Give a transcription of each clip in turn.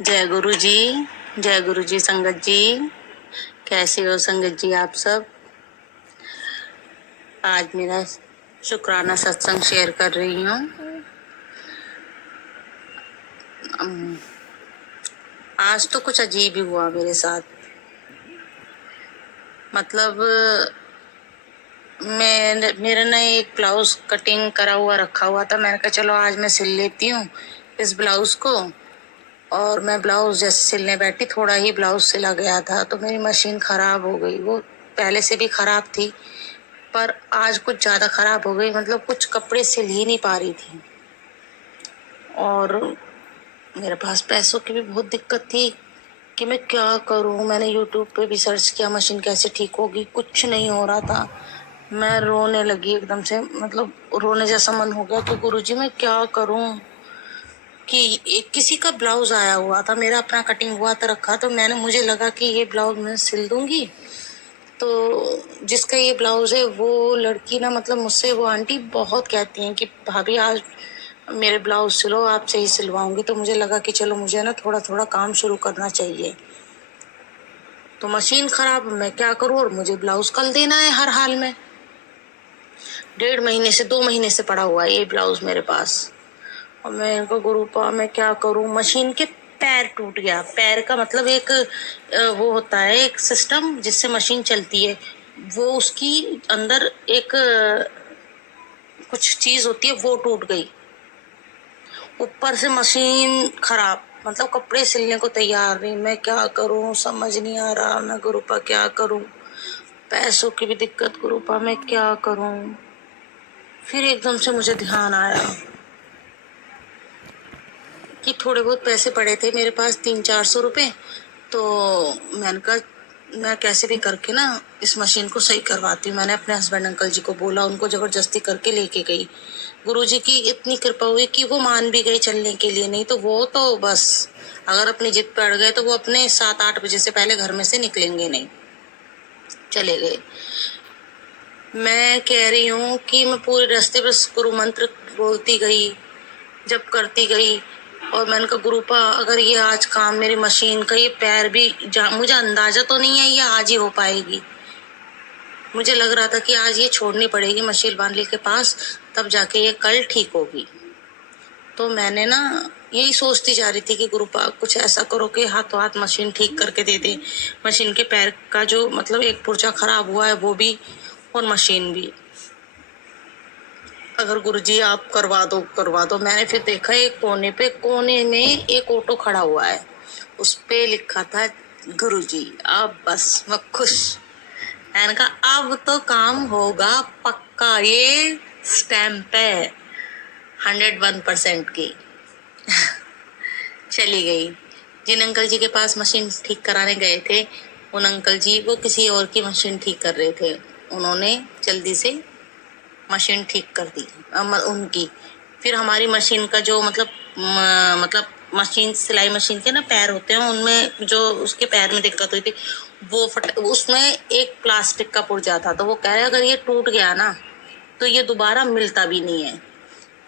जय गुरु जी। जय गुरु जी। संगत जी कैसे हो? संगत जी आप सब, आज मेरा शुक्राना सत्संग शेयर कर रही हूँ। आज तो कुछ अजीब ही हुआ मेरे साथ। मतलब मेरा ना एक ब्लाउज कटिंग करा हुआ रखा हुआ था। मैंने कहा चलो आज मैं सिल लेती हूँ इस ब्लाउज को। और मैं ब्लाउज जैसे सिलने बैठी, थोड़ा ही ब्लाउज सिला गया था तो मेरी मशीन खराब हो गई। वो पहले से भी खराब थी पर आज कुछ ज्यादा खराब हो गई। मतलब कुछ कपड़े सिल ही नहीं पा रही थी और मेरे पास पैसों की भी बहुत दिक्कत थी कि मैं क्या करूं। मैंने यूट्यूब पे भी सर्च किया मशीन कैसे ठीक होगी, कुछ नहीं हो रहा था। मैं रोने लगी एकदम से, मतलब रोने जैसा मन हो गया कि गुरुजी मैं क्या करूं। कि एक किसी का ब्लाउज आया हुआ था, मेरा अपना कटिंग हुआ था रखा, तो मुझे लगा कि ये ब्लाउज मैं सिल दूंगी। तो जिसका ये ब्लाउज है वो लड़की ना, मतलब मुझसे वो आंटी बहुत कहती हैं कि भाभी आज मेरे ब्लाउज सिलो, आपसे ही सिलवाऊंगी। तो मुझे लगा कि चलो मुझे ना थोड़ा थोड़ा काम शुरू करना चाहिए। तो मशीन खराब, मैं क्या करूं, और मुझे ब्लाउज कल देना है हर हाल में। 1.5 महीने से 2 महीने से पड़ा हुआ है ये ब्लाउज मेरे पास। और मैं इनको गुरुपा मैं क्या करूं। मशीन के पैर टूट गया। पैर का मतलब एक वो होता है एक सिस्टम जिससे मशीन चलती है, वो उसकी अंदर एक कुछ चीज होती है, वो टूट गई। ऊपर से मशीन खराब, मतलब कपड़े सिलने को तैयार नहीं। मैं क्या करूं समझ नहीं आ रहा। मैं गुरुपा क्या करूं, पैसों की भी दिक्कत। गुरुपा मैं क्या करूं। फिर एकदम से मुझे ध्यान आया कि थोड़े बहुत पैसे पड़े थे मेरे पास, 300-400 रुपए। तो मैंने कहा मैं कैसे भी करके ना इस मशीन को सही करवाती हूँ। मैंने अपने हस्बैंड अंकल जी को बोला, उनको जबरदस्ती करके लेके गई। गुरुजी की इतनी कृपा हुई कि वो मान भी गए चलने के लिए। नहीं तो वो तो बस अगर अपनी जिद पे अड़ गए तो वो अपने 7-8 बजे से पहले घर में से निकलेंगे नहीं। चले गए। मैं कह रही हूँ कि मैं पूरे रास्ते बस गुरु मंत्र बोलती गई, जब करती गई। और मैंने कहा गुरुपा अगर ये आज काम, मेरी मशीन का ये पैर भी मुझे अंदाजा तो नहीं है ये आज ही हो पाएगी। मुझे लग रहा था कि आज ये छोड़नी पड़ेगी मशीन वाले के पास, तब जाके ये कल ठीक होगी। तो मैंने ना यही सोचती जा रही थी कि गुरुपा कुछ ऐसा करो कि हाथों हाथ मशीन ठीक करके दे दे। मशीन के पैर का जो मतलब एक पुर्जा खराब हुआ है वो भी, और मशीन भी। अगर गुरुजी आप करवा दो। मैंने फिर देखा एक कोने में एक ऑटो खड़ा हुआ है, उस पे लिखा था गुरुजी। अब बस मैं खुश। मैंने कहा अब तो काम होगा पक्का, ये स्टैंप है 101% की। चली गई। जिन अंकल जी के पास मशीन ठीक कराने गए थे, उन अंकल जी वो किसी और की मशीन ठीक कर रहे थे। उन्होंने जल्दी से मशीन ठीक कर दी उनकी। फिर हमारी मशीन का जो मतलब मशीन, सिलाई मशीन के ना पैर होते हैं, उनमें जो उसके पैर में दिक्कत हुई थी वो उसमें एक प्लास्टिक का पुर्जा था। तो वो कह रहे अगर ये टूट गया ना तो ये दोबारा मिलता भी नहीं है।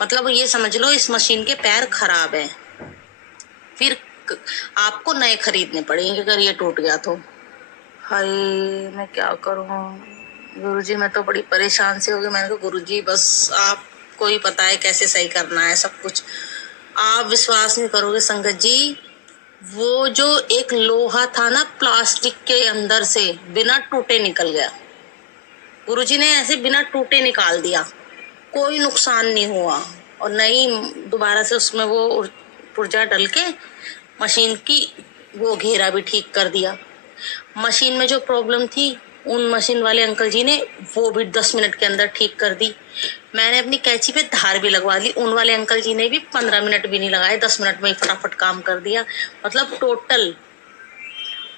मतलब ये समझ लो इस मशीन के पैर खराब है, फिर आपको नए खरीदने पड़ेंगे अगर ये टूट गया तो। हाय मैं क्या करूं गुरुजी, मैं तो बड़ी परेशान से हो गई। मैंने कहा गुरुजी बस आपको ही पता है कैसे सही करना है सब कुछ। आप विश्वास नहीं करोगे संगत जी, वो जो एक लोहा था ना प्लास्टिक के अंदर से बिना टूटे निकल गया। गुरुजी ने ऐसे बिना टूटे निकाल दिया, कोई नुकसान नहीं हुआ। और नई दोबारा से उसमें वो पुर्जा डल के मशीन की वो घेरा भी ठीक कर दिया। मशीन में जो प्रॉब्लम थी उन मशीन वाले अंकल जी ने वो भी 10 मिनट के अंदर ठीक कर दी। मैंने अपनी कैंची पे धार भी लगवा ली, उन वाले अंकल जी ने भी 15 मिनट भी नहीं लगाए, 10 मिनट में ही फटाफट काम कर दिया। मतलब टोटल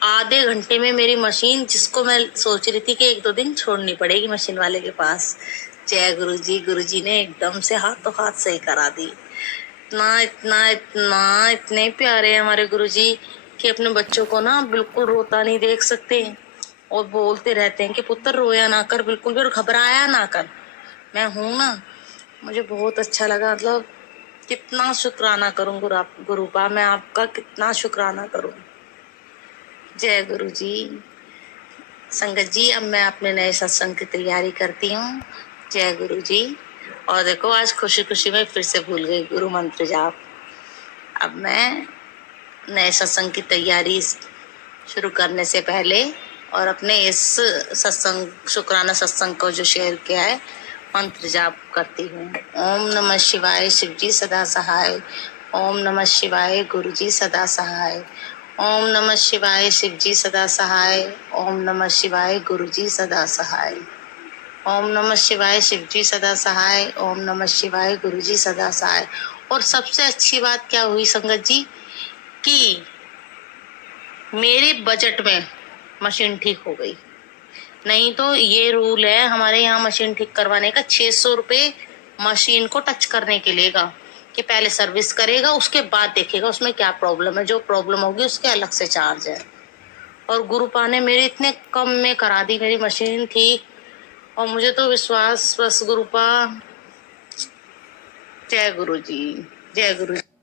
आधे घंटे में मेरी मशीन, जिसको मैं सोच रही थी कि 1-2 दिन छोड़नी पड़ेगी मशीन वाले के पास। जय गुरुजी, गुरुजी ने एकदम से हाथों हाथ सही करा दी। इतना इतना इतना इतने प्यारे हैं हमारे गुरुजी कि अपने बच्चों को ना बिल्कुल रोता नहीं देख सकते, और बोलते रहते हैं कि पुत्र रोया ना कर बिल्कुल भी, और घबराया ना कर। मैं हूं ना। मुझे बहुत अच्छा लगा। मतलब कितना शुक्राना करूं गुरुपा, मैं आपका कितना शुक्राना करूं। जय गुरु जी। संगत जी, अब मैं अपने नए सत्संग की तैयारी करती हूँ। जय गुरु जी। और देखो आज खुशी खुशी में फिर से भूल गई गुरु मंत्र जाप। अब मैं नए सत्संग की तैयारी शुरू करने से पहले और अपने इस सत्संग शुक्राना सत्संग को जो शेयर किया है मंत्र जाप करती हूँ। ओम नमः शिवाय, शिव जी सदा सहाय। ओम नमः शिवाय, गुरु जी सदा सहाय। ओम नमः शिवाय, शिव जी सदा सहाय। ओम नमः शिवाय, गुरु जी सदा सहाय। ओम नमः शिवाय, शिव जी सदा सहाय। ओम नमः शिवाय, गुरु जी सदा सहाय। और सबसे अच्छी बात क्या हुई संगत जी कि मेरे बजट में मशीन ठीक हो गई। नहीं तो ये रूल है हमारे यहाँ मशीन ठीक करवाने का, 600 रुपये मशीन को टच करने के लिए का, कि पहले सर्विस करेगा उसके बाद देखेगा उसमें क्या प्रॉब्लम है, जो प्रॉब्लम होगी उसके अलग से चार्ज है। और गुरुपा ने मेरे इतने कम में करा दी मेरी मशीन ठीक, और मुझे तो विश्वास बस गुरुपा। जय गुरु जी। जय गुरु जी।